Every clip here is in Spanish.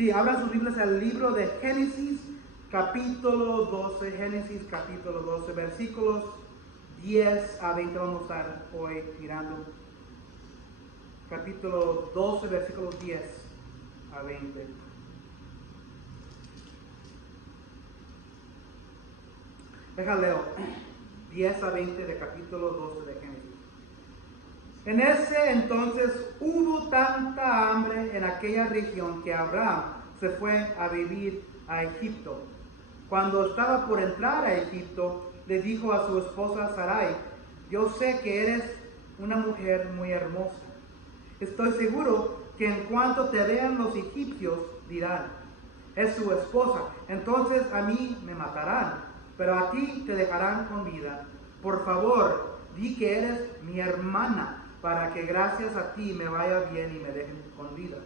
Sí, abran sus Biblias al libro de Génesis, capítulo 12, versículos 10 a 20 vamos a estar hoy mirando. Capítulo 12, versículos 10 a 20. Déjalo leo. 10 a 20 de capítulo 12 de Génesis. En ese entonces hubo tanta hambre en aquella región que Abraham se fue a vivir a Egipto. Cuando estaba por entrar a Egipto, le dijo a su esposa Sarai: yo sé que eres una mujer muy hermosa. Estoy seguro que en cuanto te vean los egipcios dirán: es su esposa. Entonces a mí me matarán, pero a ti te dejarán con vida. Por favor, di que eres mi hermana, para que gracias a ti me vaya bien y me dejen con vida.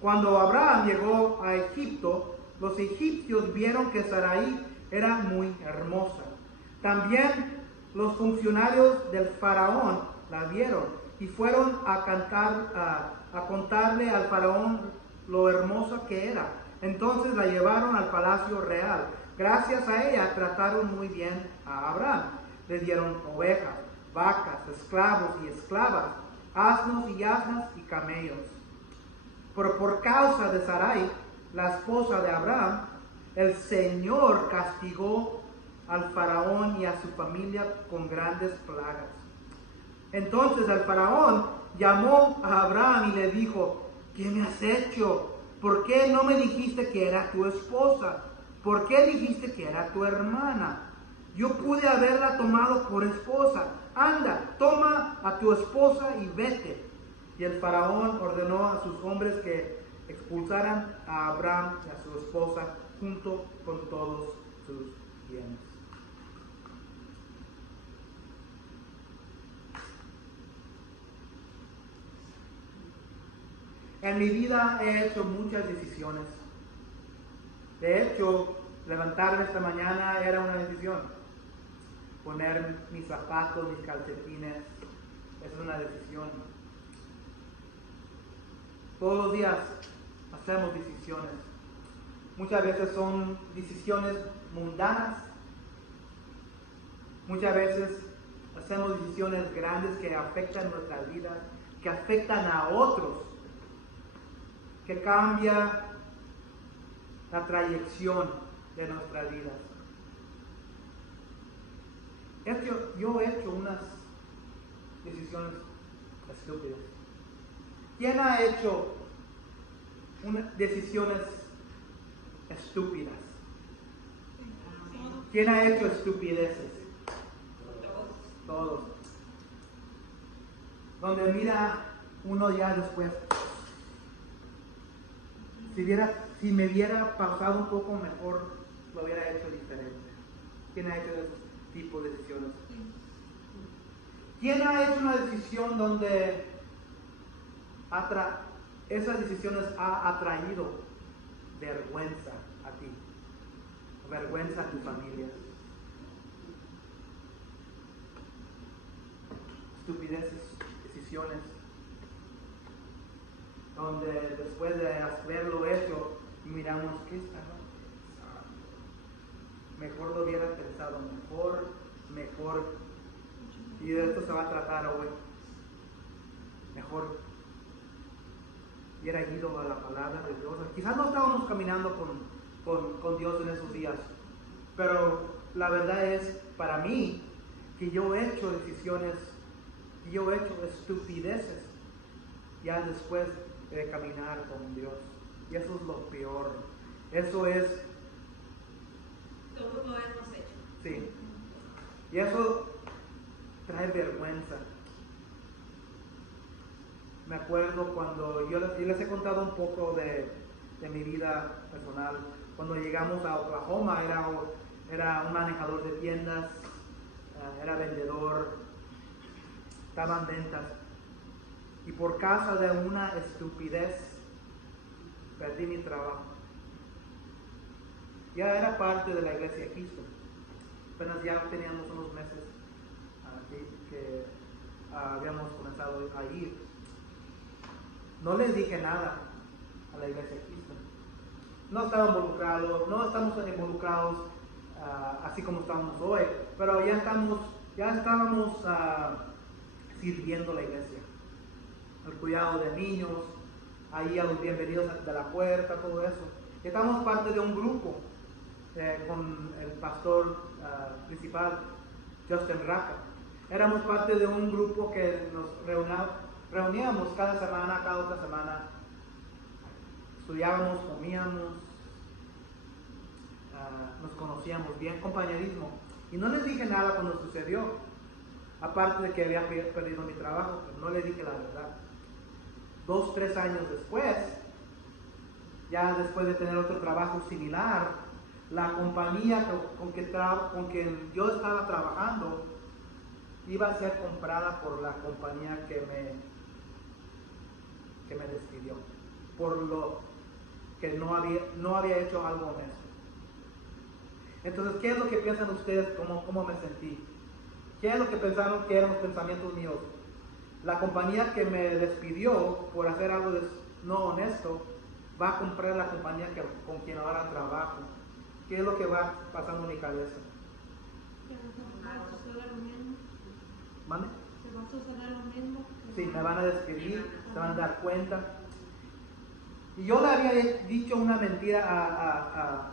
Cuando Abraham llegó a Egipto, los egipcios vieron que Sarai era muy hermosa. También los funcionarios del faraón la vieron y fueron a contarle al faraón lo hermosa que era. Entonces la llevaron al palacio real. Gracias a ella trataron muy bien a Abraham. Le dieron ovejas, vacas, esclavos y esclavas, asnos y asnas y camellos. Pero por causa de Sarai, la esposa de Abraham, el Señor castigó al faraón y a su familia con grandes plagas. Entonces el faraón llamó a Abraham y le dijo: ¿qué me has hecho? ¿Por qué no me dijiste que era tu esposa? ¿Por qué dijiste que era tu hermana? Yo pude haberla tomado por esposa. Anda, toma a tu esposa y vete. Y el faraón ordenó a sus hombres que expulsaran a Abraham y a su esposa junto con todos sus bienes. En mi vida he hecho muchas decisiones. De hecho, levantarme esta mañana era una decisión. Poner mis zapatos, mis calcetines, es una decisión. Todos los días hacemos decisiones. Muchas veces son decisiones mundanas. Muchas veces hacemos decisiones grandes que afectan nuestra vida, que afectan a otros, que cambia la trayección de nuestras vidas. Yo he hecho unas decisiones estúpidas. ¿Quién ha hecho decisiones estúpidas? ¿Quién ha hecho estupideces? Todos. Donde mira uno ya después, si me hubiera pasado un poco mejor, lo hubiera hecho diferente. ¿Quién ha hecho ese tipo de decisiones? ¿Quién ha hecho una decisión donde esas decisiones ha atraído vergüenza a ti, vergüenza a tu familia? Estupideces, decisiones, donde después de haberlo hecho, miramos: ¿qué está mal? Mejor lo hubiera pensado, mejor, y de esto se va a tratar hoy. Mejor hubiera ido a la palabra de Dios. Quizás no estábamos caminando con Dios en esos días, pero la verdad es, para mí, que yo he hecho decisiones, que yo he hecho estupideces ya después de caminar con Dios. Y eso es lo peor. Eso es... Todo lo hemos hecho. Sí. Y eso trae vergüenza. Me acuerdo cuando yo les he contado un poco de mi vida personal. Cuando llegamos a Oklahoma, era un manejador de tiendas, era vendedor, estaban ventas. Y por causa de una estupidez, perdí mi trabajo. Ya era parte de la iglesia Cristo. Apenas ya teníamos unos meses que habíamos comenzado a ir. No les dije nada a a la iglesia Keystone. No estaba involucrado, no estamos involucrados así como estamos hoy, pero ya estábamos sirviendo la iglesia. El cuidado de niños, ahí a los bienvenidos de la puerta, todo eso. Estamos parte de un grupo con el pastor principal, Justin Raka. Éramos parte de un grupo que nos reuníamos cada otra semana. Estudiábamos, comíamos, nos conocíamos bien, compañerismo. Y no les dije nada cuando sucedió, aparte de que había perdido mi trabajo, pero no les dije la verdad. 2, 3 años después, ya después de tener otro trabajo similar, la compañía con quien yo estaba trabajando iba a ser comprada por la compañía que me despidió, por lo que no había hecho algo honesto. Entonces, ¿qué es lo que piensan ustedes? ¿Cómo me sentí? ¿Qué es lo que pensaron que eran los pensamientos míos? La compañía que me despidió por hacer algo no honesto va a comprar la compañía con quien ahora trabajo. ¿Qué es lo que va pasando en mi cabeza? ¿Va a suceder lo mismo? ¿Mande? ¿Se va a suceder lo mismo? Sí, me van a despedir, se van a dar cuenta. Y yo le había dicho una mentira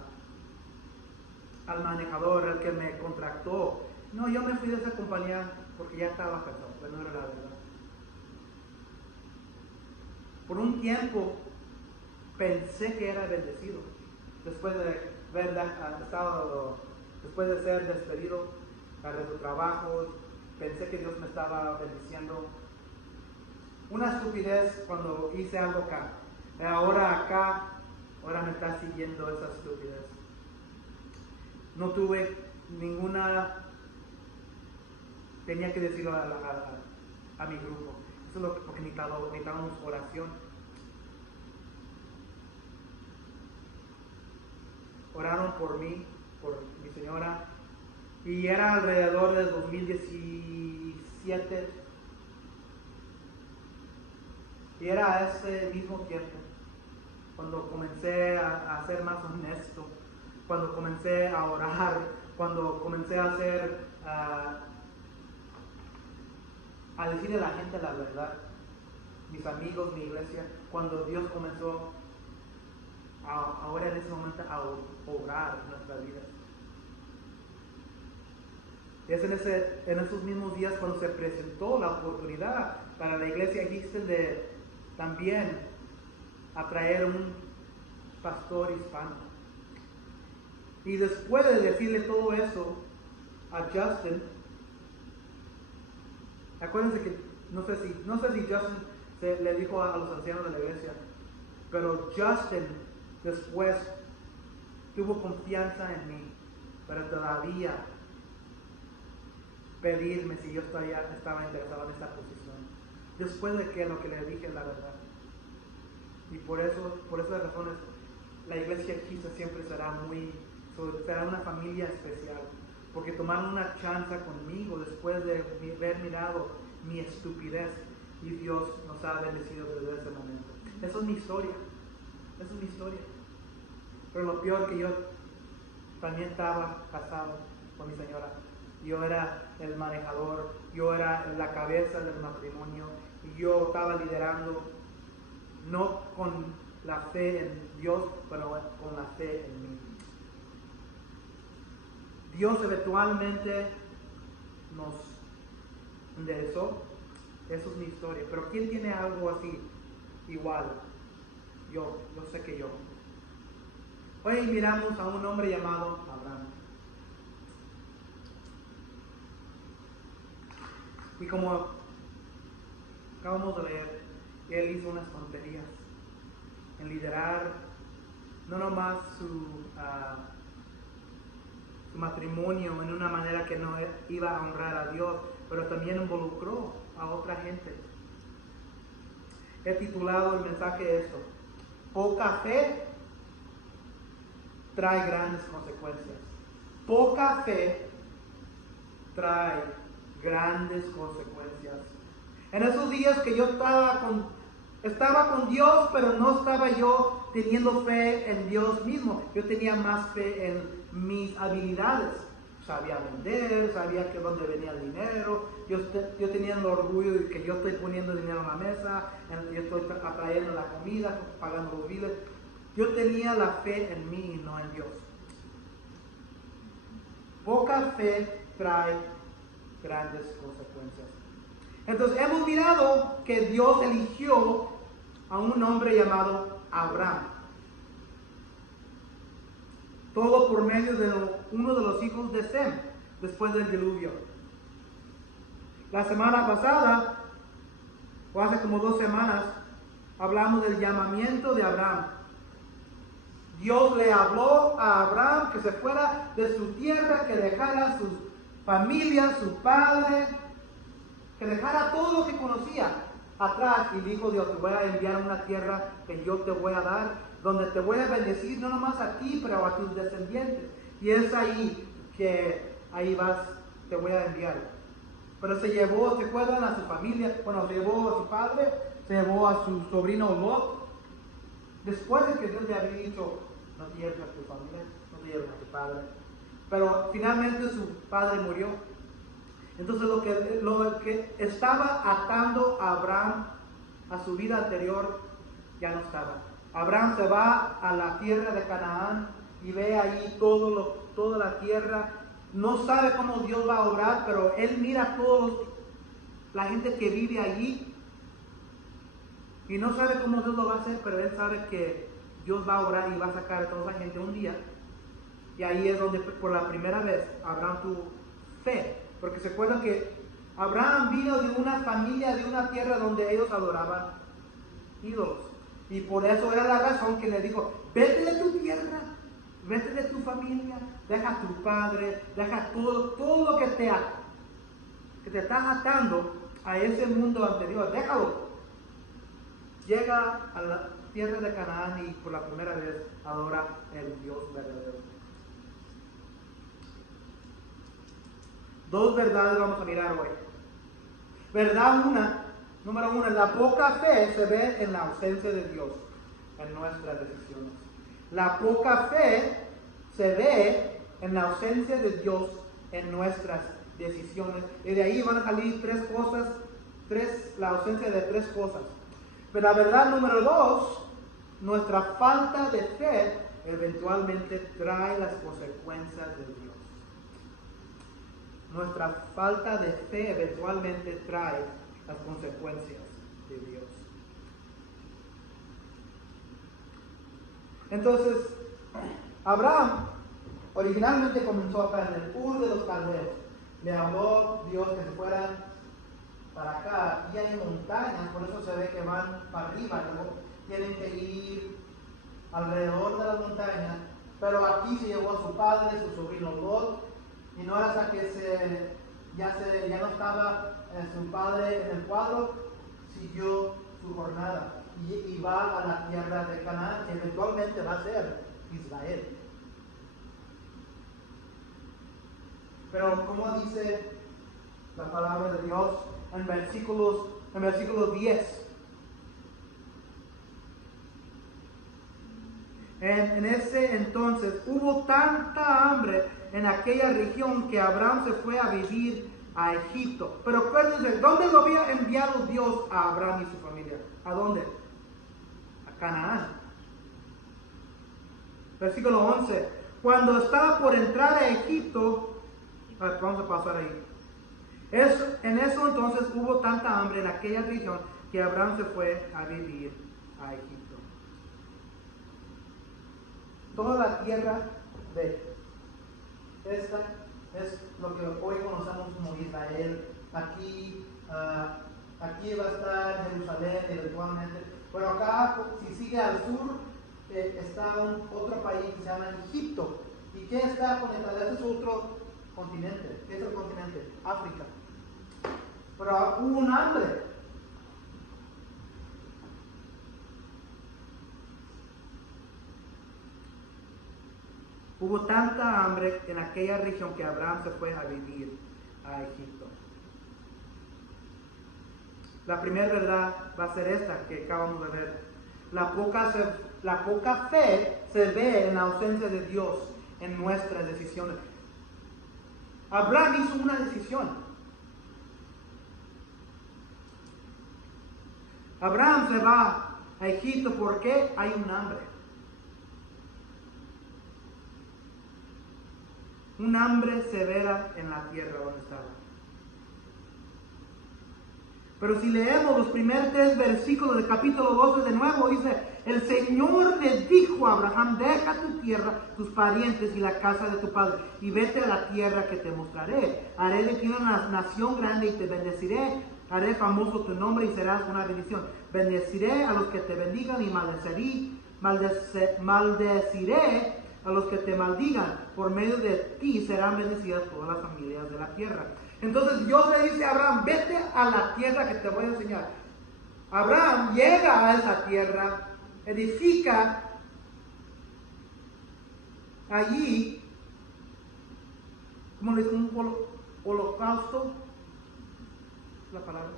al manejador, el que me contrató. No, yo me fui de esa compañía porque ya estaba casado, pero no era la verdad. Por un tiempo pensé que era bendecido. Después de ser despedido de su trabajo, pensé que Dios me estaba bendiciendo. Una estupidez cuando hice algo acá. Ahora me está siguiendo esa estupidez. No tuve tenía que decirlo a mi grupo. Eso es lo que necesitábamos oración. Oraron por mí, por mi señora, y era alrededor del 2017, y era a ese mismo tiempo cuando comencé a ser más honesto, cuando comencé a orar, cuando comencé a decirle a la gente la verdad, mis amigos, mi iglesia, cuando Dios comenzó ahora en ese momento a obrar en nuestra vida. Es en esos mismos días cuando se presentó la oportunidad para la iglesia Keystone de también atraer un pastor hispano. Y después de decirle todo eso a Justin, acuérdense que no sé si Justin le dijo a los ancianos de la iglesia, pero Justin después tuvo confianza en mí, pero todavía pedirme si yo estaba interesado en esta posición, después de que lo que le dije es la verdad. Y por esas razones, la iglesia Keystone siempre será una familia especial, porque tomaron una chance conmigo después de haber mirado mi estupidez, y Dios nos ha bendecido desde ese momento. Eso es mi historia. Pero lo peor que yo también estaba casado con mi señora. Yo era el manejador, yo era la cabeza del matrimonio, y yo estaba liderando, no con la fe en Dios, pero con la fe en mí. Dios eventualmente nos enderezó. Eso es mi historia. Pero ¿quién tiene algo así igual? Yo sé que yo. Hoy miramos a un hombre llamado Abraham. Y como acabamos de leer, él hizo unas tonterías en liderar no nomás su matrimonio en una manera que no iba a honrar a Dios, pero también involucró a otra gente. He titulado el mensaje esto: poca fe trae grandes consecuencias. Poca fe trae grandes consecuencias. En esos días que yo estaba Estaba con Dios, pero no estaba yo teniendo fe en Dios mismo. Yo tenía más fe en mis habilidades. Sabía vender, sabía que dónde venía el dinero. Yo tenía el orgullo de que yo estoy poniendo dinero en la mesa, yo estoy atrayendo la comida, pagando los biles. Yo tenía la fe en mí y no en Dios. Poca fe trae grandes consecuencias. Entonces hemos mirado que Dios eligió a un hombre llamado Abraham. Todo por medio de uno de los hijos de Sem, después del diluvio. La semana pasada, o hace como 2 semanas, hablamos del llamamiento de Abraham. Dios le habló a Abraham que se fuera de su tierra, que dejara su familia, su padre, que dejara todo lo que conocía atrás. Y dijo Dios: te voy a enviar a una tierra que yo te voy a dar, donde te voy a bendecir, no nomás a ti, pero a tus descendientes. Y es ahí que te voy a enviar. Pero se llevó, ¿se acuerdan? A su familia, bueno, se llevó a su padre, se llevó a su sobrino Lot. Después de que Dios le había dicho: no te lleves a tu familia, no te lleves a tu padre. Pero finalmente su padre murió. Entonces lo que estaba atando a Abraham a su vida anterior ya no estaba. Abraham se va a la tierra de Canaán y ve ahí toda la tierra. No sabe cómo Dios va a obrar, pero él mira la gente que vive allí y no sabe cómo Dios lo va a hacer, pero él sabe que Dios va a obrar y va a sacar a toda esa gente un día. Y ahí es donde por la primera vez Abraham tuvo fe. Porque se acuerdan que Abraham vino de una familia, de una tierra donde ellos adoraban ídolos. Y por eso era la razón que le dijo: vete de tu tierra, vete de tu familia, deja a tu padre, deja todo lo que te está atando a ese mundo anterior, déjalo. Llega a la tierra de Canaán y por la primera vez adora el Dios verdadero. 2 verdades vamos a mirar hoy. Verdad número 1, la poca fe se ve en la ausencia de Dios en nuestras decisiones. La poca fe se ve en la ausencia de Dios en nuestras decisiones. Y de ahí van a salir 3 cosas, la ausencia de 3 cosas. Pero la verdad número 2, nuestra falta de fe eventualmente trae las consecuencias de Dios. Nuestra falta de fe eventualmente trae las consecuencias de Dios. Entonces, Abraham originalmente comenzó acá en el Ur de los Caldeos. Le habló Dios que se fueran para acá. Y hay montañas, por eso se ve que van para arriba. Luego tienen que ir alrededor de las montañas. Pero aquí se llevó a su padre, su sobrino Lot. Y no era hasta que ya no estaba su padre en el cuadro, siguió su jornada y va a la tierra de Canaán, que eventualmente va a ser Israel. Pero como dice la palabra de Dios en versículo 10. En ese entonces hubo tanta hambre en aquella región que Abraham se fue a vivir a Egipto. Pero acuérdense, ¿dónde lo había enviado Dios a Abraham y su familia? ¿A dónde? A Canaán. Versículo 11. Cuando estaba por entrar a Egipto, vamos a pasar ahí. En eso entonces hubo tanta hambre en aquella región que Abraham se fue a vivir a Egipto. Toda la tierra de esta es lo que hoy conocemos como Israel. Aquí va a estar Jerusalén eventualmente. Pero acá, si sigue al sur, está otro país que se llama Egipto. ¿Y qué está conectado? Ese es otro continente. ¿Qué es el continente? África. Pero hubo un hambre. Hubo tanta hambre en aquella región que Abraham se fue a vivir a Egipto. La primera verdad va a ser esta que acabamos de ver. La poca fe se ve en la ausencia de Dios en nuestras decisiones. Abraham hizo una decisión. Abraham se va a Egipto porque hay un hambre. Un hambre severa en la tierra donde estaba. Pero si leemos los primeros 3 versículos del capítulo 12 de nuevo, dice, el Señor le dijo a Abraham, deja tu tierra, tus parientes y la casa de tu padre, y vete a la tierra que te mostraré. Haré de ti una nación grande y te bendeciré. Haré famoso tu nombre y serás una bendición. Bendeciré a los que te bendigan y maldeciré a los que te maldigan. Por medio de ti serán bendecidas todas las familias de la tierra. Entonces Dios le dice a Abraham, vete a la tierra que te voy a enseñar. Abraham llega a esa tierra, edifica allí, como le dice, un holocausto, la palabra.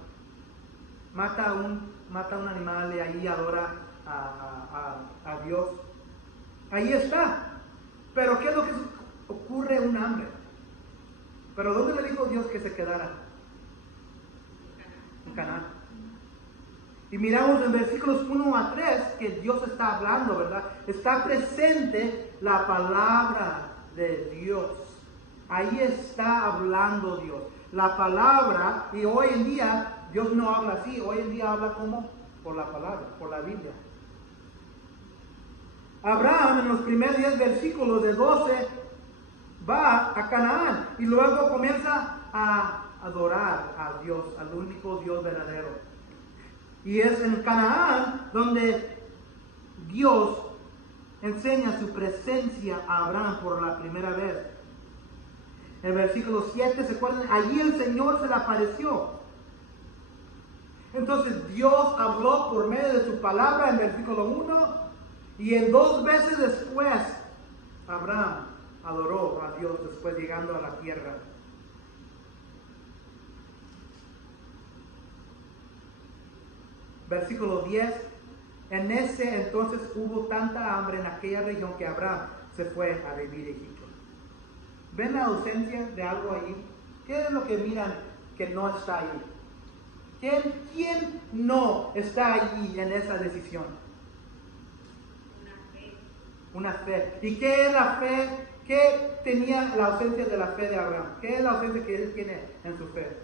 Mata a un animal y ahí adora a Dios. Ahí está. Pero ¿qué es lo que ocurre? Un hambre. Pero ¿dónde le dijo Dios que se quedara? En Canaán. Y miramos en versículos 1 a 3 que Dios está hablando, ¿verdad? Está presente la palabra de Dios. Ahí está hablando Dios. La palabra, y hoy en día Dios no habla así, hoy en día habla como por la palabra, por la Biblia. Abraham en los primeros 10 versículos de 12 va a Canaán y luego comienza a adorar a Dios, al único Dios verdadero. Y es en Canaán donde Dios enseña su presencia a Abraham por la primera vez. En el versículo 7, ¿se acuerdan? Allí el Señor se le apareció. Entonces Dios habló por medio de su palabra en versículo 1 y en 2 veces después Abraham adoró a Dios después llegando a la tierra. Versículo 10. En ese entonces hubo tanta hambre en aquella región que Abraham se fue a vivir a Egipto. ¿Ven la ausencia de algo ahí? ¿Qué es lo que miran que no está ahí? ¿Quién no está allí en esa decisión? Una fe. ¿Y qué es la fe? ¿Qué tenía la ausencia de la fe de Abraham? ¿Qué es la ausencia que él tiene en su fe?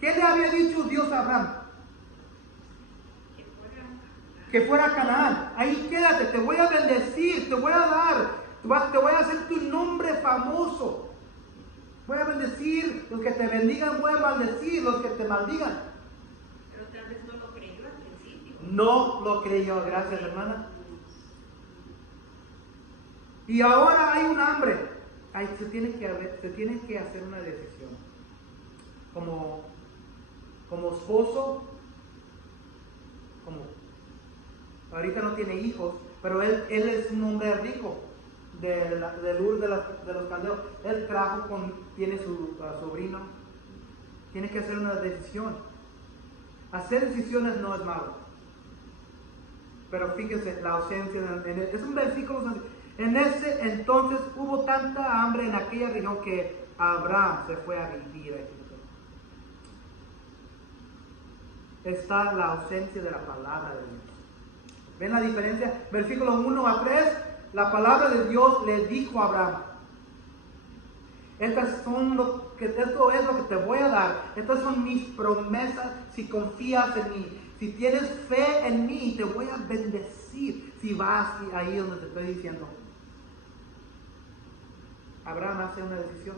¿Qué le había dicho Dios a Abraham? Que fuera a Canaán. Ahí quédate, te voy a bendecir, te voy a dar, te voy a hacer tu nombre famoso. Voy a bendecir, los que te bendigan voy a maldecir, los que te maldigan. Pero tal vez no lo creyó al principio. No lo creyó, gracias hermana. Y ahora hay un hambre. Se tiene que hacer una decisión. Como esposo, ahorita no tiene hijos, pero él es un hombre rico del Ur de los caldeos. Él tiene su sobrino. Tiene que hacer una decisión. Hacer decisiones no es malo. Pero fíjense, la ausencia, es un versículo. En ese entonces hubo tanta hambre en aquella región que Abraham se fue a vivir a Egipto. Está la ausencia de la palabra de Dios. ¿Ven la diferencia? Versículos 1 a 3, la palabra de Dios le dijo a Abraham, esto es lo que te voy a dar, estas son mis promesas si confías en mí, si tienes fe en mí, te voy a bendecir si vas ahí donde te estoy diciendo. Abraham hace una decisión.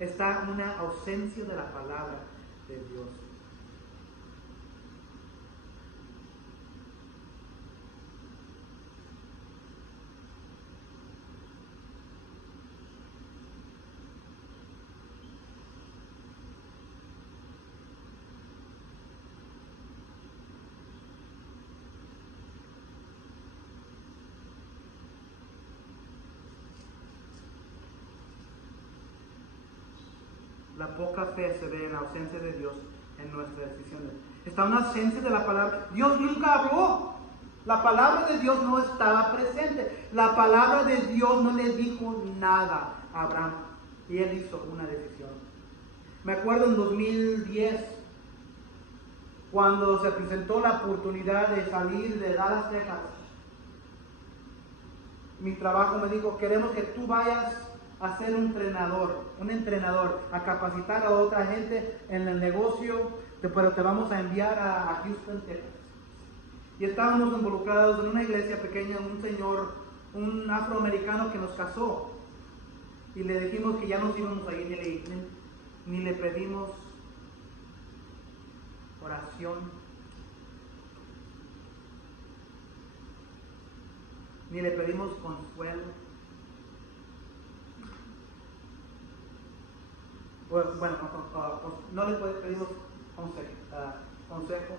Está una ausencia de la palabra de Dios. La poca fe se ve en la ausencia de Dios en nuestras decisiones. Está una ausencia de la palabra. Dios nunca habló. La palabra de Dios no estaba presente. La palabra de Dios no le dijo nada a Abraham. Y él hizo una decisión. Me acuerdo en 2010, cuando se presentó la oportunidad de salir de Dallas, Texas. Mi trabajo me dijo, queremos que tú vayas a ser un entrenador, a capacitar a otra gente en el negocio, pero te vamos a enviar a Houston, Texas. Y estábamos involucrados en una iglesia pequeña, un señor, un afroamericano que nos casó. Y le dijimos que ya nos íbamos a ir, ni le pedimos oración, ni le pedimos consuelo. Bueno, no le pedimos consejo.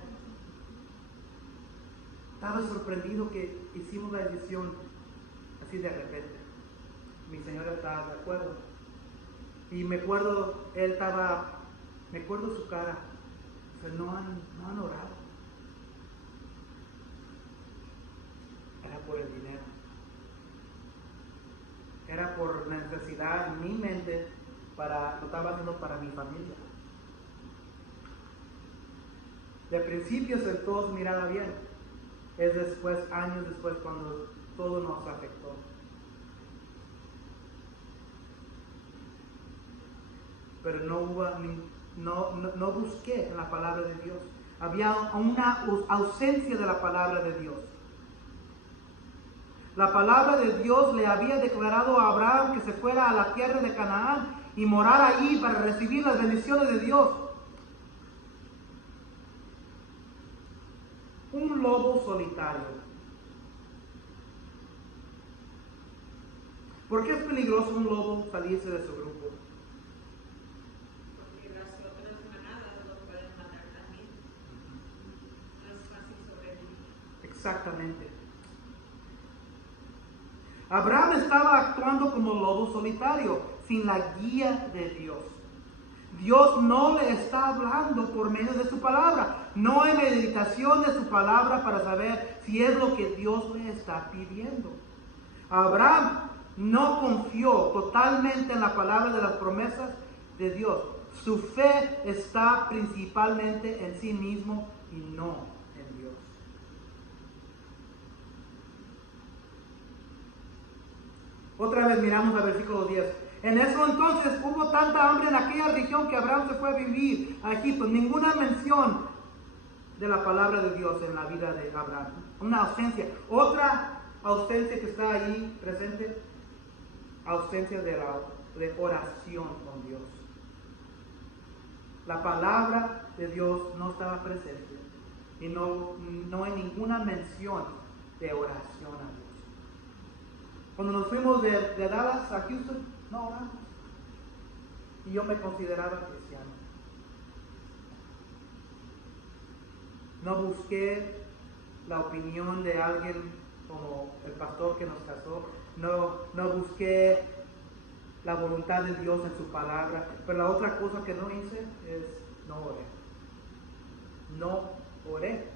Estaba sorprendido que hicimos la decisión así de repente. Mi señora estaba de acuerdo. Y me acuerdo su cara. O sea, no han orado. Era por el dinero. Era por necesidad en mi mente, lo estaba haciendo para mi familia. De principio todos miraba bien. Es después, años después, cuando todo nos afectó. Pero no busqué en la palabra de Dios. Había una ausencia de la palabra de Dios. La palabra de Dios le había declarado a Abraham que se fuera a la tierra de Canaán y morar allí para recibir las bendiciones de Dios. Un lobo solitario. ¿Por qué es peligroso un lobo salirse de su grupo? Porque las otras manadas lo pueden matar también. No es fácil sobrevivir. Exactamente. Abraham estaba actuando como lobo solitario, sin la guía de Dios. Dios no le está hablando por medio de su palabra. No hay meditación de su palabra para saber si es lo que Dios le está pidiendo. Abraham no confió totalmente en la palabra de las promesas de Dios. Su fe está principalmente en sí mismo y no en Dios. Otra vez miramos al versículo 10. En eso entonces hubo tanta hambre en aquella región que Abraham se fue a vivir a Egipto. Ninguna mención de la palabra de Dios en la vida de Abraham. Una ausencia. Otra ausencia que está ahí presente, ausencia de oración con Dios. La palabra de Dios no estaba presente y no hay ninguna mención de oración a Dios. Cuando nos fuimos de Dallas a Houston, no oramos. Y yo me consideraba cristiano. No busqué la opinión de alguien como el pastor que nos casó. No busqué la voluntad de Dios en su palabra. Pero la otra cosa que no hice es no oré. No oré.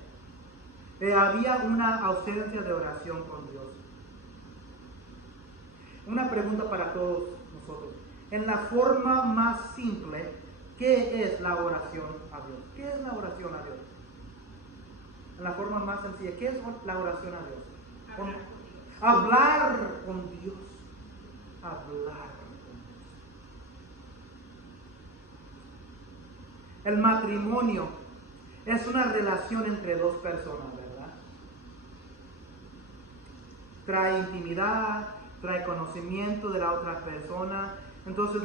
Había una ausencia de oración con Dios. Una pregunta para todos nosotros. En la forma más simple, ¿qué es la oración a Dios? ¿Qué es la oración a Dios? En la forma más sencilla, ¿qué es la oración a Dios? Hablar con Dios. Hablar con Dios. El matrimonio es una relación entre dos personas, ¿verdad? Trae intimidad, trae conocimiento de la otra persona. Entonces,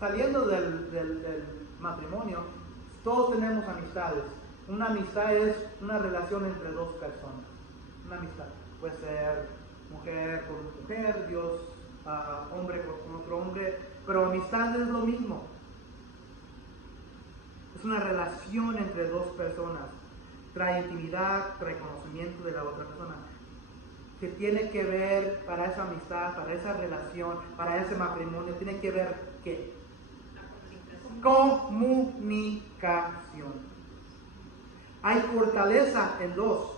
saliendo del matrimonio, todos tenemos amistades. Una amistad es una relación entre dos personas. Una amistad puede ser mujer con mujer, Dios, hombre con otro hombre, pero amistad es lo mismo. Es una relación entre dos personas. Trae intimidad, trae conocimiento de la otra persona. Que tiene que ver para esa amistad, para esa relación, para ese matrimonio, tiene que ver ¿qué? Comunicación. Hay fortaleza en dos.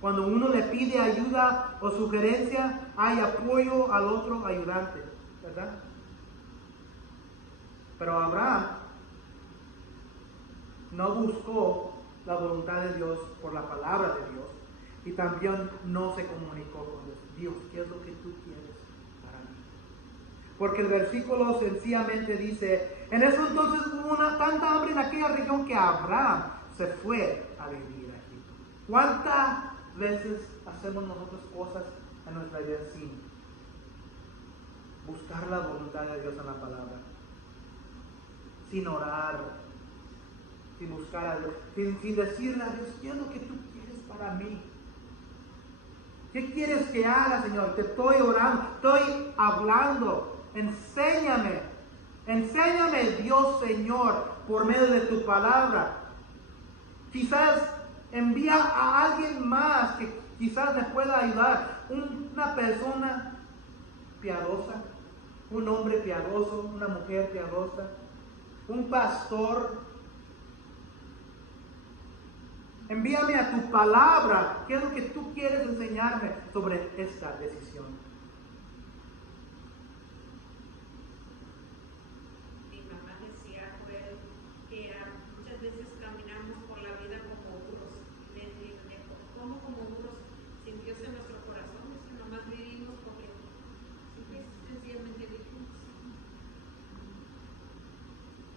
Cuando uno le pide ayuda o sugerencia, hay apoyo al otro ayudante, ¿verdad? Pero Abraham no buscó la voluntad de Dios por la palabra de Dios y también no se comunicó con Dios. Dios, ¿qué es lo que tú quieres para mí? Porque el versículo sencillamente dice, en eso entonces hubo tanta hambre en aquella región que Abraham se fue a vivir a Egipto. ¿Cuántas veces hacemos nosotros cosas en nuestra vida sin buscar la voluntad de Dios en la palabra? Sin orar, sin buscar a Dios, sin decirle a Dios, ¿qué es lo que tú quieres para mí? ¿Qué quieres que haga, Señor? Te estoy orando, estoy hablando. Enséñame, Dios, Señor, por medio de tu palabra. Quizás envía a alguien más que quizás me pueda ayudar. Una persona piadosa, un hombre piadoso, una mujer piadosa, un pastor. Envíame a tu palabra. ¿Qué es lo que tú quieres enseñarme sobre esta decisión? Mi mamá decía, Joel, que muchas veces caminamos por la vida como burros. Le dijo, ¿cómo como burros? Sin Dios en nuestro corazón, es que nomás vivimos porque sencillamente vivimos.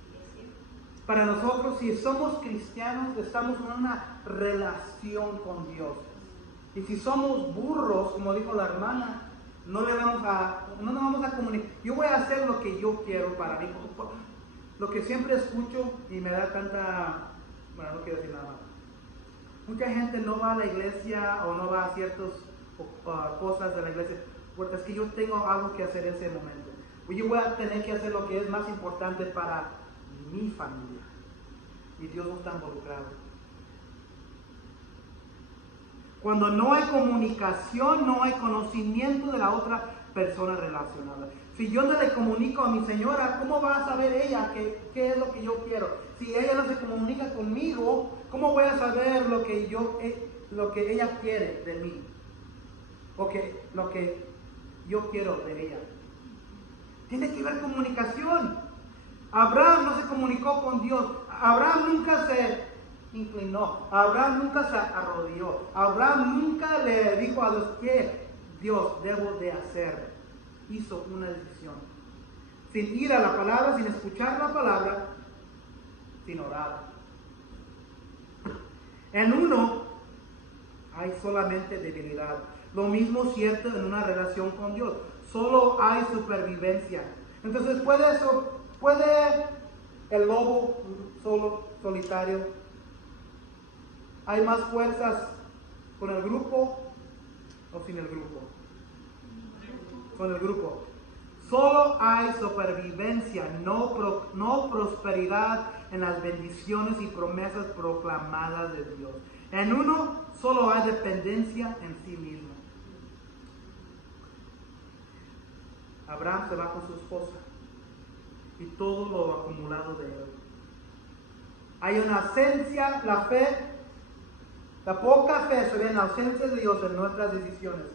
Y es cierto. Para nosotros, si somos cristianos, estamos en una relación con Dios. Y si somos burros, como dijo la hermana, no nos vamos a comunicar. Yo voy a hacer lo que yo quiero para mí. Lo que siempre escucho y me da bueno, no quiero decir nada más. Mucha gente no va a la iglesia o no va a ciertas cosas de la iglesia porque es que yo tengo algo que hacer en ese momento. O yo voy a tener que hacer lo que es más importante para mi familia. Y Dios no está involucrado. Cuando no hay comunicación, no hay conocimiento de la otra persona relacionada. Si yo no le comunico a mi señora, ¿cómo va a saber ella qué es lo que yo quiero? Si ella no se comunica conmigo, ¿cómo voy a saber lo que ella quiere de mí? O lo que yo quiero de ella. Tiene que haber comunicación. Abraham no se comunicó con Dios. Abraham nunca se inclinó. Abraham nunca se arrodilló. Abraham nunca le dijo a Dios, ¿qué Dios debo de hacer? Hizo una decisión. Sin ir a la palabra, sin escuchar la palabra, sin orar. En uno hay solamente debilidad. Lo mismo cierto en una relación con Dios. Solo hay supervivencia. Entonces, ¿puede el lobo solitario? ¿Hay más fuerzas con el grupo o sin el grupo? Con el grupo. Solo hay supervivencia, no prosperidad en las bendiciones y promesas proclamadas de Dios. En uno solo hay dependencia en sí mismo. Abraham se va con su esposa y todo lo acumulado de él. Hay una ausencia, la fe, la poca fe se ve en la ausencia de Dios en nuestras decisiones.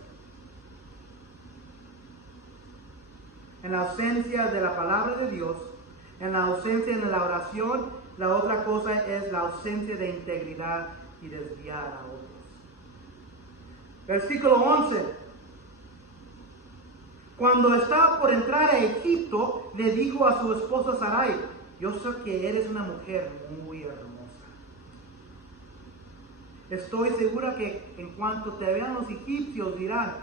En la ausencia de la palabra de Dios, en la ausencia de la oración, la otra cosa es la ausencia de integridad y desviar a otros. Versículo 11. Cuando estaba por entrar a Egipto, le dijo a su esposa Sarai, yo sé que eres una mujer muy hermosa. Estoy segura que en cuanto te vean los egipcios dirán,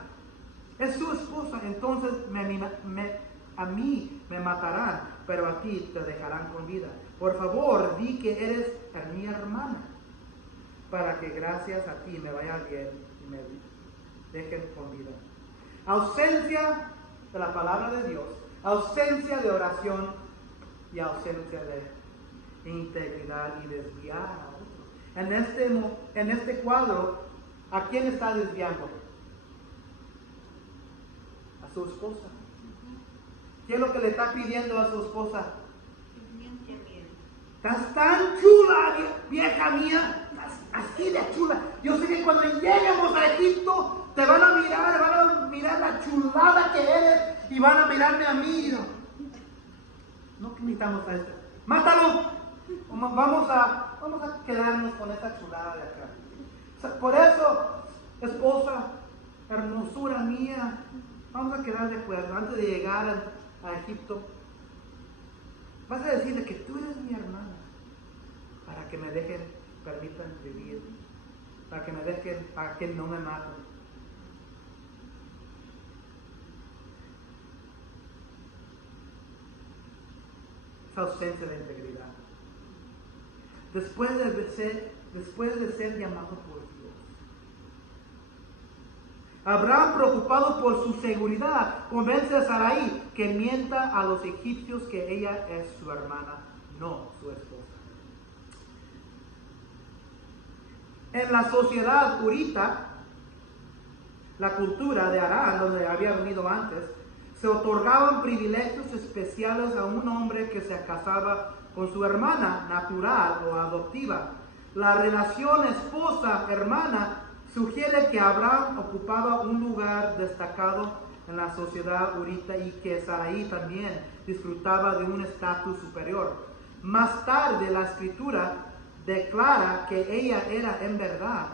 es su esposa, entonces a mí me matarán, pero a ti te dejarán con vida. Por favor, di que eres mi hermana, para que gracias a ti me vaya bien y me dejen con vida. Ausencia de la palabra de Dios, ausencia de oración y ausencia de integridad y desviar a otros. En este cuadro, ¿a quién está desviando? A su esposa. ¿Qué es lo que le está pidiendo a su esposa? Que miente. Estás tan chula, vieja mía, estás así de chula. Yo sé que cuando lleguemos a Egipto te van a mirar la chulada que eres y van a mirarme a mí. No necesitamos a esta. Mátalo. Vamos a quedarnos con esta chulada de acá. O sea, por eso, esposa, hermosura mía, vamos a quedar de acuerdo. Antes de llegar a Egipto, vas a decirle que tú eres mi hermana, para que me permitan vivir, para que no me maten. Esa ausencia de integridad. Después de ser llamado por Dios. Abraham, preocupado por su seguridad, convence a Sarai que mienta a los egipcios que ella es su hermana, no su esposa. En la sociedad urita, la cultura de Harán, donde había venido antes, se otorgaban privilegios especiales a un hombre que se casaba con su hermana natural o adoptiva. La relación esposa-hermana sugiere que Abraham ocupaba un lugar destacado en la sociedad urita y que Sarai también disfrutaba de un estatus superior. Más tarde la escritura declara que ella era en verdad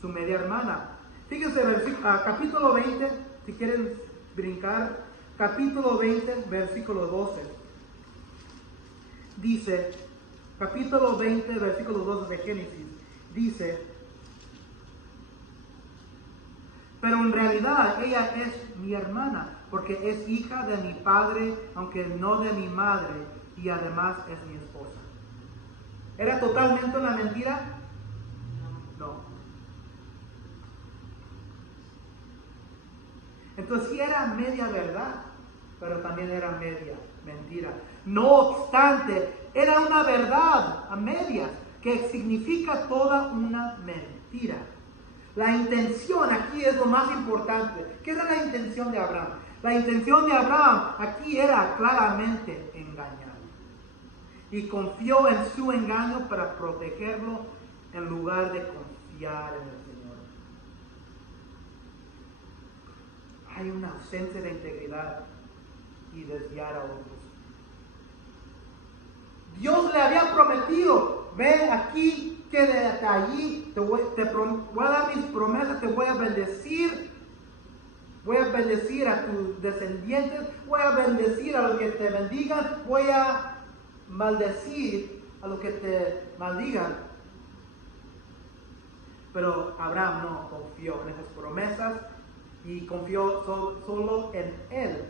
su media hermana. Fíjense, capítulo 20, si quieren brincar, capítulo 20, versículo 12. Dice, capítulo 20, versículo 12 de Génesis, dice: pero en realidad ella es mi hermana, porque es hija de mi padre, aunque no de mi madre, y además es mi esposa. ¿Era totalmente una mentira? No. Entonces sí era media verdad, pero también era media mentira. No obstante, era una verdad a medias, que significa toda una mentira. La intención aquí es lo más importante. ¿Qué era la intención de Abraham? La intención de Abraham aquí era claramente engañar. Y confió en su engaño para protegerlo en lugar de confiar en el Señor. Hay una ausencia de integridad y desviar a otros. Dios le había prometido: ve aquí, que de allí te voy a dar mis promesas, te voy a bendecir a tus descendientes, voy a bendecir a los que te bendigan, voy a maldecir a los que te maldigan. Pero Abraham no confió en esas promesas y confió solo en él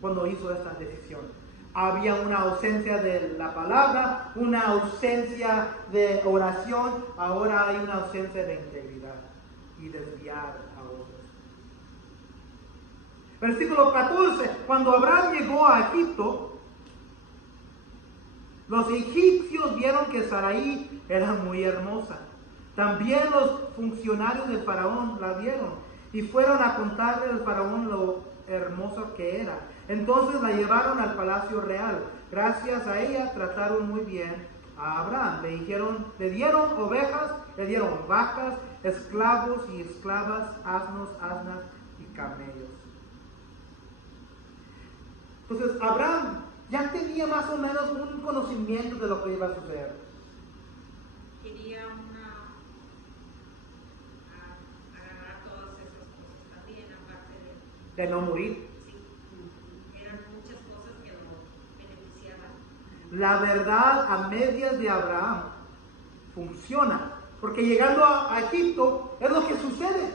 cuando hizo esta decisión. Había una ausencia de la palabra, una ausencia de oración, ahora hay una ausencia de integridad y desviar a otros. Versículo 14, cuando Abraham llegó a Egipto, los egipcios vieron que Sarai era muy hermosa. También los funcionarios del faraón la vieron y fueron a contarle al faraón lo hermosa que era. Entonces la llevaron al palacio real. Gracias a ella trataron muy bien a Abraham. Le dieron ovejas, le dieron vacas, esclavos y esclavas, asnos, asnas y camellos. Entonces Abraham ya tenía más o menos un conocimiento de lo que iba a suceder. Quería agarrar todas esas cosas también, aparte De no morir. La verdad a medias de Abraham funciona, porque llegando a Egipto es lo que sucede.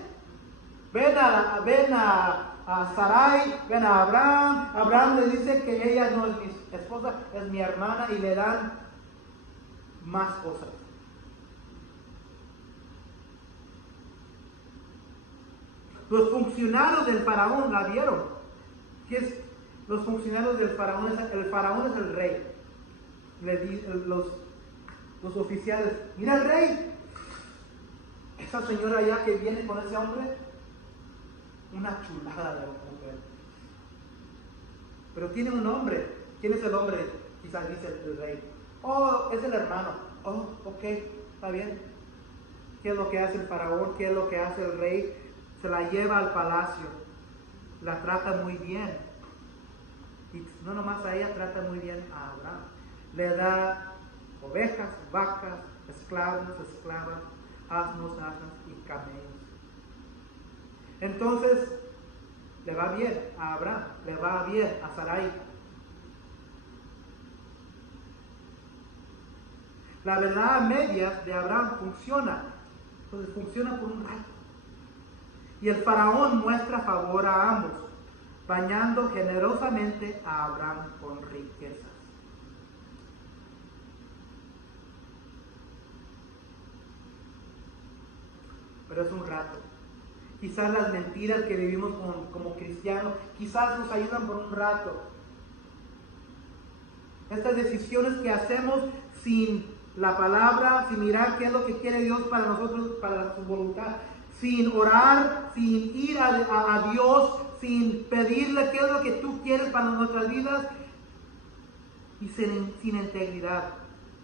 Ven a Sarai, ven a Abraham. Abraham le dice que ella no es mi esposa, es mi hermana, y le dan más cosas. Los funcionarios del faraón la vieron. ¿Qué es? Los funcionarios del faraón, el faraón es el rey. Los oficiales: mira el rey, esa señora allá que viene con ese hombre, una chulada de mujer. Pero tiene un nombre. ¿Quién es el hombre? Quizás dice el rey. Oh, es el hermano. Oh, ok, está bien. ¿Qué es lo que hace el faraón? ¿Qué es lo que hace el rey? Se la lleva al palacio. La trata muy bien. Y no nomás a ella, trata muy bien a Abraham. Le da ovejas, vacas, esclavos, esclavas, asnos, asnas y camellos. Entonces, le va bien a Abraham, le va bien a Sarai. La verdad a medias de Abraham funciona. Entonces funciona por un rato. Y el faraón muestra favor a ambos, bañando generosamente a Abraham con riquezas. Pero es un rato. Quizás las mentiras que vivimos como cristianos, quizás nos ayudan por un rato. Estas decisiones que hacemos sin la palabra, sin mirar qué es lo que quiere Dios para nosotros, para su voluntad, sin orar, sin ir a Dios, sin pedirle qué es lo que tú quieres para nuestras vidas, y sin integridad,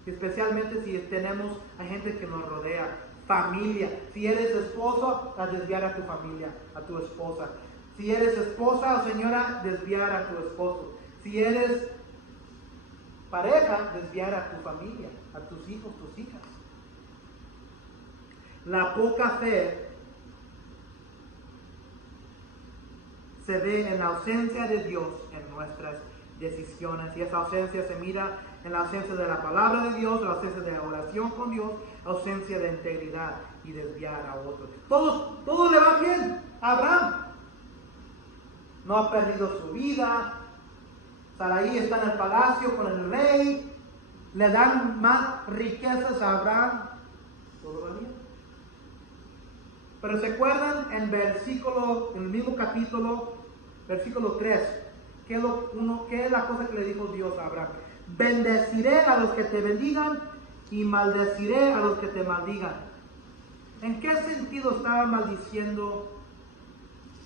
especialmente si tenemos a gente que nos rodea, familia. Si eres esposo, a desviar a tu familia, a tu esposa. Si eres esposa o señora, desviar a tu esposo. Si eres pareja, desviar a tu familia, a tus hijos, tus hijas. La poca fe se ve en la ausencia de Dios en nuestras decisiones, y esa ausencia se mira en la ausencia de la palabra de Dios, la ausencia de la oración con Dios, ausencia de integridad y desviar a otros. Todo le va bien a Abraham. No ha perdido su vida. Sarai está en el palacio con el rey. Le dan más riquezas a Abraham. Todo va bien. Pero se acuerdan en el mismo capítulo, versículo 3, ¿qué es la cosa que le dijo Dios a Abraham? Bendeciré a los que te bendigan y maldeciré a los que te maldigan. ¿En qué sentido estaba maldiciendo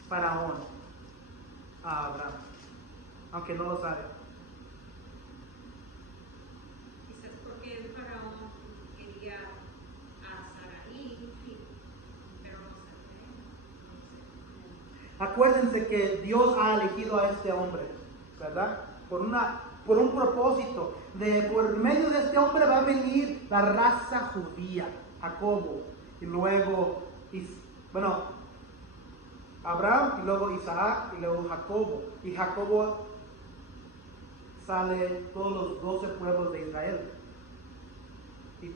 Faraón a Abraham? Aunque no lo sabe. Quizás porque el faraón quería a Sarai, pero no sé. Acuérdense que Dios ha elegido a este hombre, ¿verdad? Por un propósito. Por medio de este hombre va a venir la raza judía, Jacobo, y luego, Abraham, y luego Isaac, y luego Jacobo. Y Jacobo sale todos los 12 pueblos de Israel. Y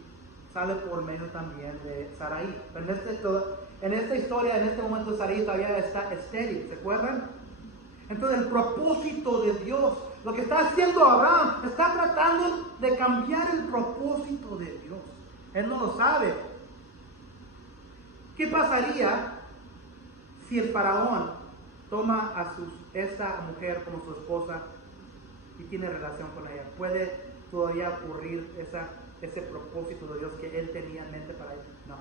sale por medio también de Sarai. Pero en esta historia, en este momento, Sarai todavía está estéril, ¿se acuerdan? Entonces el propósito de Dios, lo que está haciendo Abraham, está tratando de cambiar el propósito de Dios. Él no lo sabe. ¿Qué pasaría si el faraón toma a esta mujer como su esposa y tiene relación con ella? ¿Puede todavía ocurrir ese propósito de Dios que él tenía en mente para ella? No.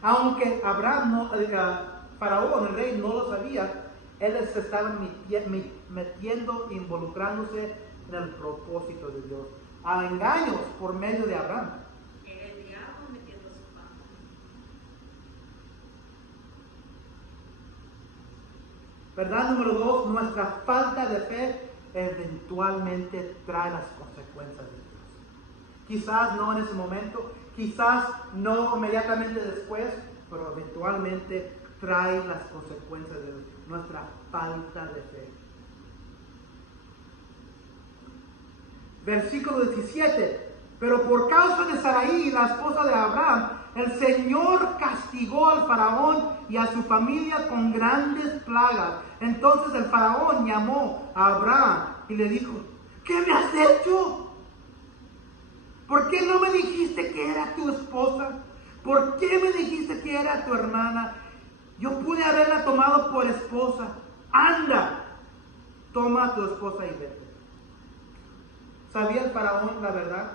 Aunque Faraón, el rey, no lo sabía, él se estaba metiendo, involucrándose en el propósito de Dios, a engaños por medio de Abraham. Era el diablo metiendo su mano. Verdad número 2, nuestra falta de fe eventualmente trae las consecuencias de Dios. Quizás no en ese momento, quizás no inmediatamente después, pero eventualmente trae las consecuencias de nuestra falta de fe. Versículo 17. Pero por causa de Sarai, la esposa de Abraham, el Señor castigó al faraón y a su familia con grandes plagas. Entonces el faraón llamó a Abraham y le dijo: ¿qué me has hecho? ¿Por qué no me dijiste que era tu esposa? ¿Por qué me dijiste que era tu hermana? Yo pude haberla tomado por esposa. Anda, toma a tu esposa y vete. ¿Sabía el faraón la verdad?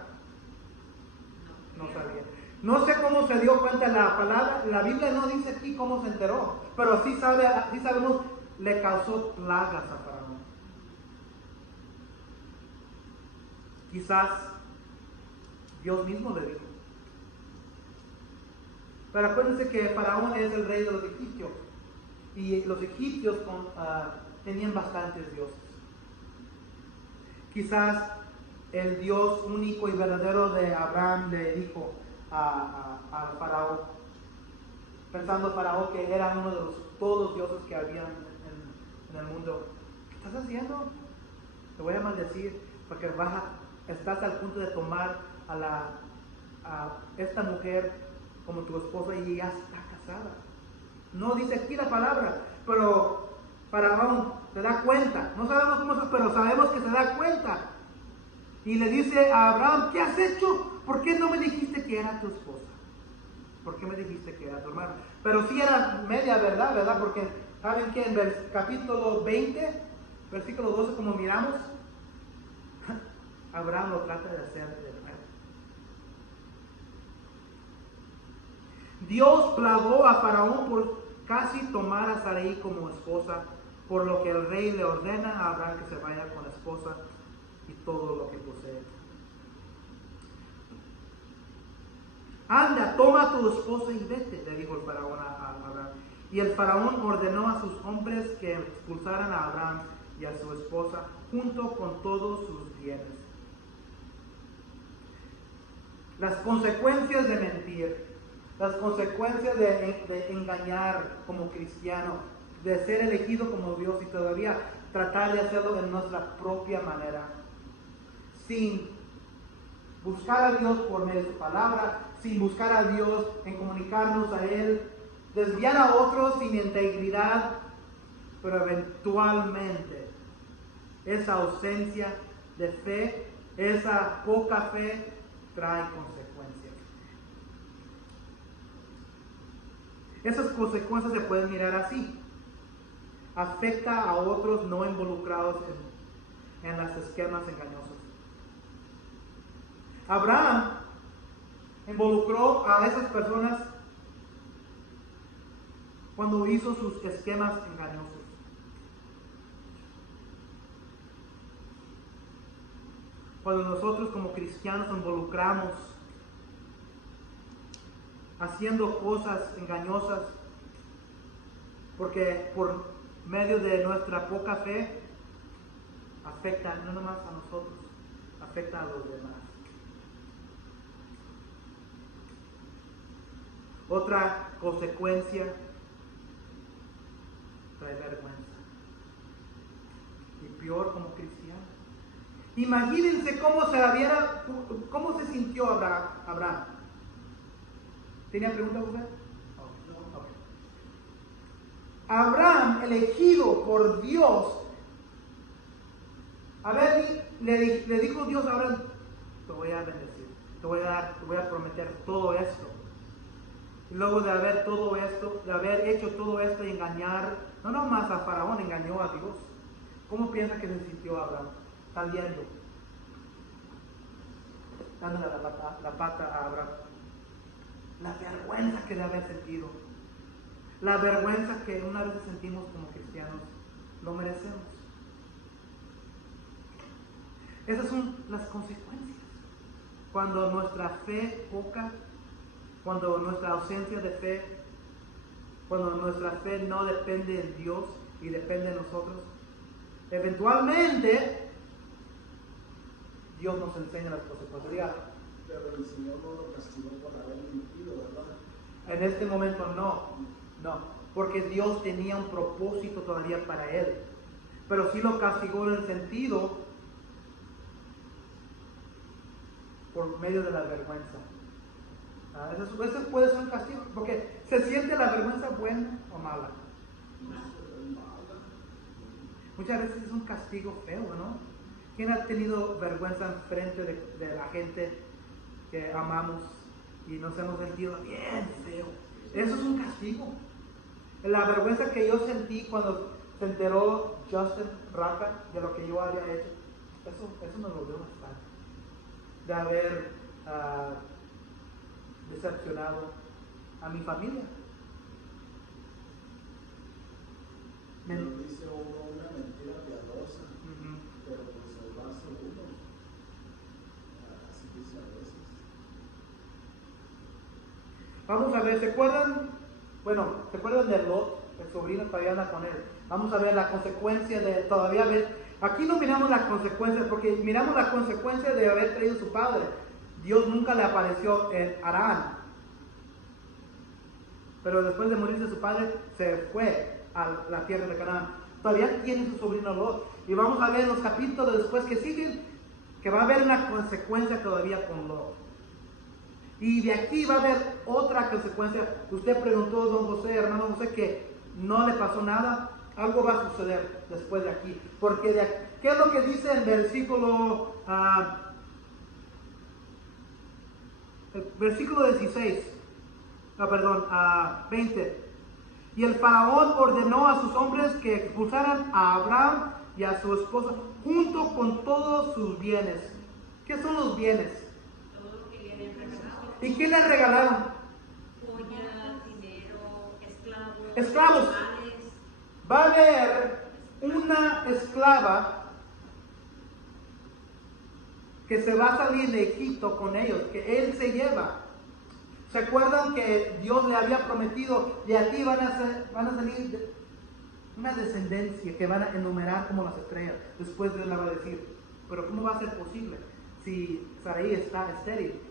No sabía. No sé cómo se dio cuenta la palabra, la Biblia no dice aquí cómo se enteró, pero sí sabemos, le causó plagas a Faraón. Quizás Dios mismo le dijo. Pero acuérdense que Faraón es el rey de los egipcios, y los egipcios tenían bastantes dioses. Quizás el Dios único y verdadero de Abraham le dijo a Faraón, pensando Faraón que era uno de todos los dioses que había en el mundo: ¿qué estás haciendo? Te voy a maldecir porque estás al punto de tomar a esta mujer como tu esposa y ya está casada. No dice aquí la palabra, pero Faraón se da cuenta. No sabemos cómo es, pero sabemos que se da cuenta. Y le dice a Abraham: ¿qué has hecho? ¿Por qué no me dijiste que era tu esposa? ¿Por qué me dijiste que era tu hermano? Pero sí era media verdad, ¿verdad? Porque ¿saben qué? En el capítulo 20, versículo 12, como miramos, Abraham lo trata de hacer de nuevo. Dios plagó a Faraón por casi tomar a Sarai como esposa, por lo que el rey le ordena a Abraham que se vaya con la esposa y todo lo que posee. Anda, toma a tu esposa y vete, le dijo el faraón a Abraham. Y el faraón ordenó a sus hombres que expulsaran a Abraham y a su esposa junto con todos sus bienes. Las consecuencias de mentir, las consecuencias de engañar como cristiano, de ser elegido como Dios y todavía tratar de hacerlo de nuestra propia manera, sin buscar a Dios por medio de su palabra, sin buscar a Dios en comunicarnos a Él, desviar a otros sin integridad, pero eventualmente esa ausencia de fe, esa poca fe, trae consecuencias. Esas consecuencias se pueden mirar así: afecta a otros no involucrados en los esquemas engañosos. Abraham involucró a esas personas cuando hizo sus esquemas engañosos. Cuando nosotros como cristianos nos involucramos haciendo cosas engañosas, porque por medio de nuestra poca fe afecta no nomás a nosotros, afecta a los demás. Otra consecuencia trae vergüenza. Y peor como cristiano. Imagínense cómo se sintió Abraham. ¿Tenía pregunta usted? No. Okay. Abraham, elegido por Dios, le dijo Dios a Abraham: te voy a bendecir, te voy a prometer todo esto. Y luego de haber hecho todo esto y engañar, no nomás a Faraón, engañó a Dios. ¿Cómo piensa que se sintió Abraham? Saliendo, dándole la pata a Abraham. La vergüenza que debe haber sentido. La vergüenza que una vez sentimos como cristianos, lo merecemos. Esas son las consecuencias. Cuando nuestra fe poca, cuando nuestra ausencia de fe, cuando nuestra fe no depende de Dios y depende de nosotros, eventualmente Dios nos enseña las consecuencias. Pero el Señor no lo castigó por haber mentido, ¿verdad? En este momento no, porque Dios tenía un propósito todavía para él, pero sí lo castigó en el sentido por medio de la vergüenza. Eso puede ser un castigo, porque ¿se siente la vergüenza buena o mala? Muchas veces es un castigo feo, ¿no? ¿Quién ha tenido vergüenza en frente de la gente que amamos y nos hemos sentido bien feo? Eso es un castigo. La vergüenza que yo sentí cuando se enteró Justin Raka de lo que yo había hecho, eso me dolió bastante. De haber decepcionado a mi familia. Pero dice uno una mentira piadosa, Ujú. pero pues el vaso uno. Así dice a veces. Vamos a ver, ¿se acuerdan? Bueno, ¿se acuerdan de Lot? El sobrino todavía anda con él. Vamos a ver la consecuencia de todavía ver. Aquí no miramos la consecuencia, porque miramos la consecuencia de haber traído a su padre. Dios nunca le apareció en Harán. Pero después de morirse su padre, se fue a la tierra de Canaán. Todavía tiene su sobrino Lot. Y vamos a ver en los capítulos después que siguen, que va a haber una consecuencia todavía con Lot. Y de aquí va a haber otra consecuencia. Usted preguntó, don José, hermano José, que no le pasó nada. Algo va a suceder después de aquí. Porque de aquí, ¿qué es lo que dice en versículo, versículo 16? 20. Y el faraón ordenó a sus hombres que expulsaran a Abraham y a su esposa junto con todos sus bienes. ¿Qué son los bienes? Todo lo que le habían regalado. ¿Y qué le regalaron? Joyas, dinero, esclavos. Esclavos. Animales. Va a haber una esclava que se va a salir de Egipto con ellos, que él se lleva. ¿Se acuerdan que Dios le había prometido de aquí van a salir una descendencia que van a enumerar como las estrellas? Después Dios le va a decir, pero ¿cómo va a ser posible si Sarai está estéril?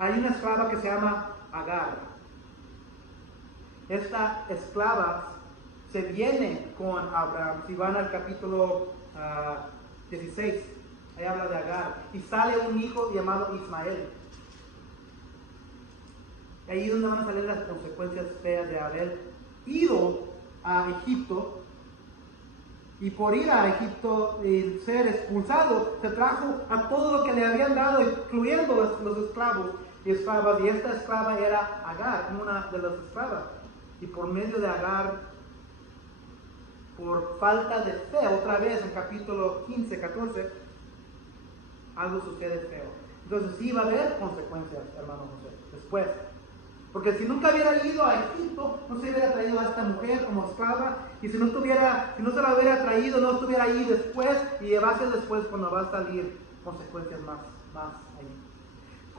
Hay una esclava que se llama Agar. Esta esclava se viene con Abraham. Si van al capítulo 16, ahí habla de Agar. Y sale un hijo llamado Ismael. Ahí es donde van a salir las consecuencias feas de haber ido a Egipto. Y por ir a Egipto y ser expulsado, se trajo a todo lo que le habían dado, incluyendo los esclavos y esclavas. Y esta esclava era Agar, una de las esclavas. Y por medio de Agar, por falta de fe, otra vez en capítulo 15, 14, algo sucede feo. Entonces sí va a haber consecuencias, hermano José, después. Porque si nunca hubiera ido a Egipto, no se hubiera traído a esta mujer como esclava. Y si no se la hubiera traído, no estuviera ahí después. Y va a ser después cuando va a salir consecuencias más ahí.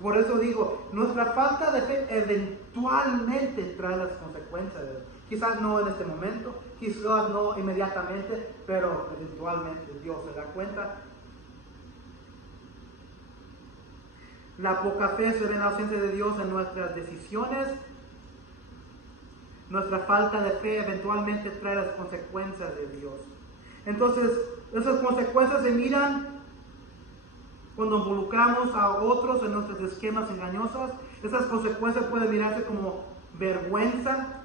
Por eso digo, nuestra falta de fe eventualmente trae las consecuencias. Quizás no en este momento, quizás no inmediatamente, pero eventualmente Dios se da cuenta. La poca fe se ve en la ausencia de Dios en nuestras decisiones. Nuestra falta de fe eventualmente trae las consecuencias de Dios. Entonces, esas consecuencias se miran cuando involucramos a otros en nuestros esquemas engañosos. Esas consecuencias pueden mirarse como vergüenza.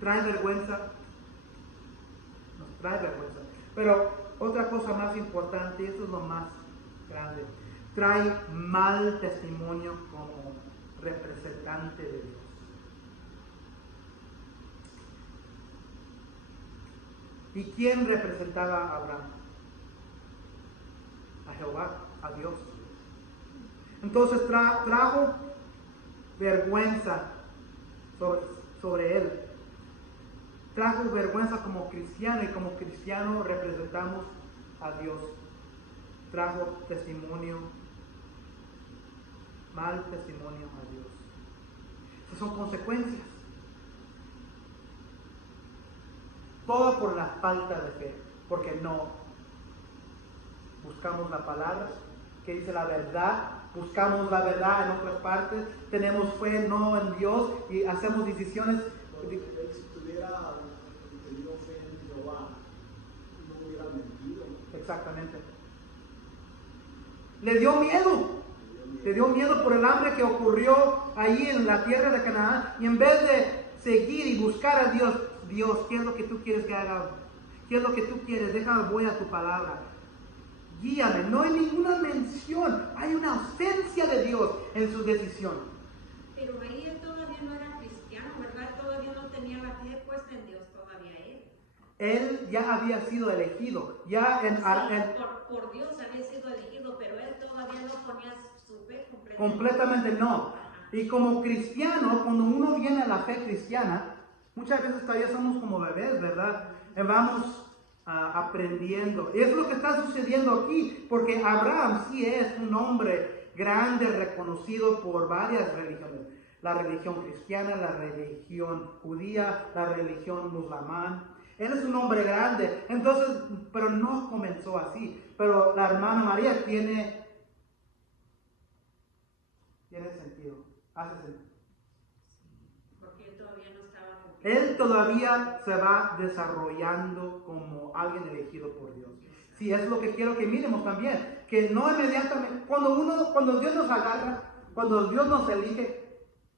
Trae vergüenza. Nos trae vergüenza. Pero otra cosa más importante, y esto es lo más grande, trae mal testimonio como representante de Dios. ¿Y quién representaba a Abraham? A Jehová, a Dios. Entonces trajo vergüenza sobre él. Trajo vergüenza como cristiano, y como cristiano representamos a Dios. Trajo testimonio, mal testimonio a Dios. Esas son consecuencias. Todo por la falta de fe, porque no buscamos la palabra, que dice la verdad, buscamos la verdad en otras partes, tenemos fe no en Dios y hacemos decisiones. Porque él, si tuviera tenido fe en Jehová, no hubiera mentido. Exactamente. Le dio miedo. Le dio miedo por el hambre que ocurrió ahí en la tierra de Canaán. Y en vez de seguir y buscar a Dios, Dios, ¿qué es lo que tú quieres que haga? ¿Qué es lo que tú quieres? Déjame, voy a tu palabra. Guíame. No hay ninguna mención. Hay una ausencia de Dios en su decisión. Pero ahí él todavía no era cristiano. Él ya había sido elegido, ya por Dios había sido elegido, pero él todavía no ponía su fe completamente. Completamente no. Y como cristiano, cuando uno viene a la fe cristiana, muchas veces todavía somos como bebés, ¿verdad? Vamos aprendiendo. Y es lo que está sucediendo aquí, porque Abraham sí es un hombre grande, reconocido por varias religiones. La religión cristiana, la religión judía, la religión musulmán. Él es un hombre grande, entonces, pero no comenzó así. Pero la hermana María tiene sentido, hace sentido. Porque él todavía no estaba. Él todavía se va desarrollando como alguien elegido por Dios. Sí, es lo que quiero que miremos también, que no inmediatamente, cuando Dios nos agarra, cuando Dios nos elige,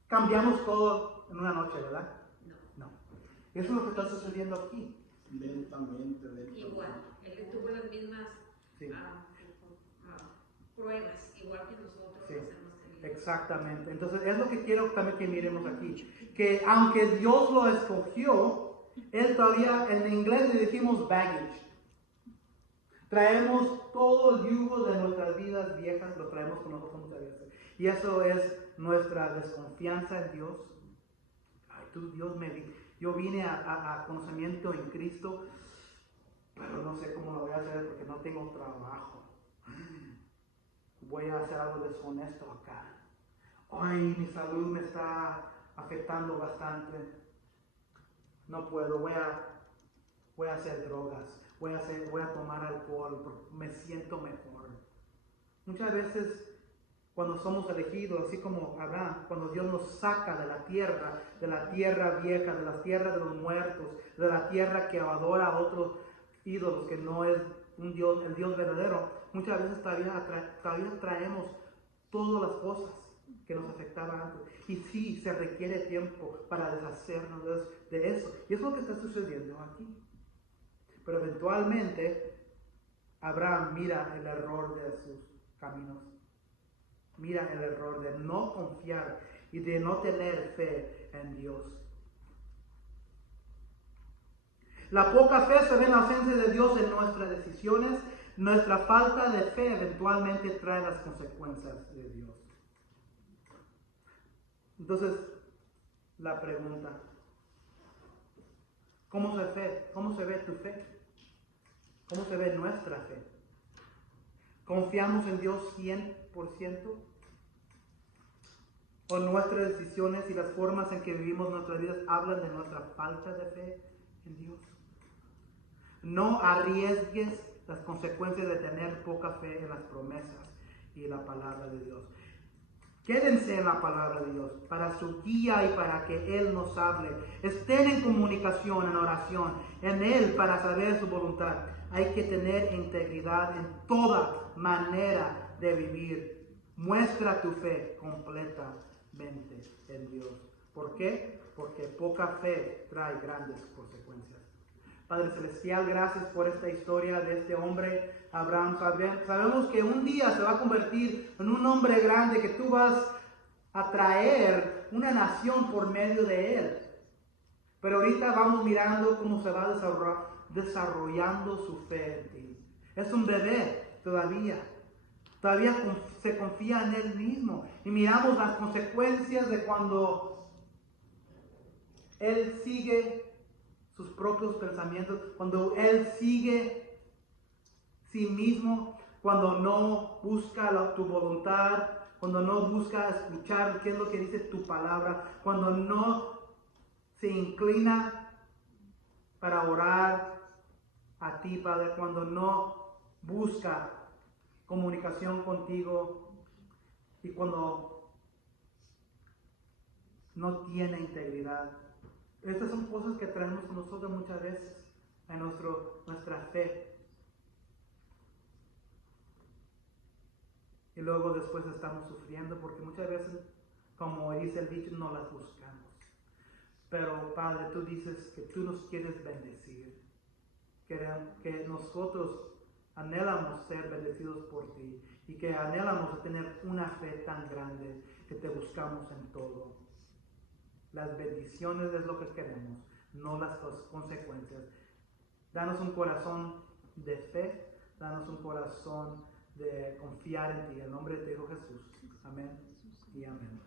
cambiamos todo en una noche, ¿verdad? No. Eso es lo que está sucediendo aquí. Lentamente. Igual, él tuvo las mismas Sí. Pruebas, igual que nosotros Sí. las hemos tenido. Exactamente. Entonces es lo que quiero también que miremos aquí. Que aunque Dios lo escogió, Él todavía, en inglés le decimos baggage. Traemos todo el yugo de nuestras vidas viejas, lo traemos con nosotros muchas veces. Y eso es nuestra desconfianza en Dios. Ay, yo vine a conocimiento en Cristo, pero no sé cómo lo voy a hacer porque no tengo trabajo. Voy a hacer algo deshonesto acá. Ay, mi salud me está afectando bastante. No puedo, voy a hacer drogas, voy a tomar alcohol porque me siento mejor. Muchas veces cuando somos elegidos, así como Abraham, cuando Dios nos saca de la tierra vieja, de la tierra de los muertos, de la tierra que adora a otros ídolos, que no es un Dios, el Dios verdadero, muchas veces todavía traemos todas las cosas que nos afectaban antes. Y sí, se requiere tiempo para deshacernos de eso. Y es lo que está sucediendo aquí. Pero eventualmente, Abraham mira el error de sus caminos. Mira el error de no confiar y de no tener fe en Dios. La poca fe se ve en la ausencia de Dios en nuestras decisiones. Nuestra falta de fe eventualmente trae las consecuencias de Dios. Entonces, la pregunta, ¿cómo se ve tu fe? ¿Cómo se ve nuestra fe? ¿Confiamos en Dios 100%? ¿O nuestras decisiones y las formas en que vivimos nuestras vidas hablan de nuestra falta de fe en Dios? No arriesgues las consecuencias de tener poca fe en las promesas y la palabra de Dios. Quédense en la palabra de Dios para su guía y para que Él nos hable. Estén en comunicación, en oración, en Él para saber su voluntad. Hay que tener integridad en toda manera de vivir. Muestra tu fe completamente en Dios. ¿Por qué? Porque poca fe trae grandes consecuencias. Padre Celestial, gracias por esta historia de este hombre, Abraham. Sabemos que un día se va a convertir en un hombre grande, que tú vas a traer una nación por medio de él. Pero ahorita vamos mirando cómo se va desarrollando su fe en ti. Es un bebé todavía. Todavía se confía en él mismo. Y miramos las consecuencias de cuando él sigue sus propios pensamientos, cuando él sigue sí mismo, cuando no busca tu voluntad, cuando no busca escuchar qué es lo que dice tu palabra, cuando no se inclina para orar a ti, Padre, cuando no busca comunicación contigo y cuando no tiene integridad. Estas son cosas que traemos con nosotros muchas veces en nuestra fe. Y luego después estamos sufriendo porque muchas veces, como dice el dicho, no las buscamos. Pero Padre, tú dices que tú nos quieres bendecir. Que nosotros anhelamos ser bendecidos por ti y que anhelamos tener una fe tan grande que te buscamos en todo. Las bendiciones es lo que queremos, no las consecuencias. Danos un corazón de fe, danos un corazón de confiar en ti. En el nombre de tu Hijo Jesús. Amén y amén.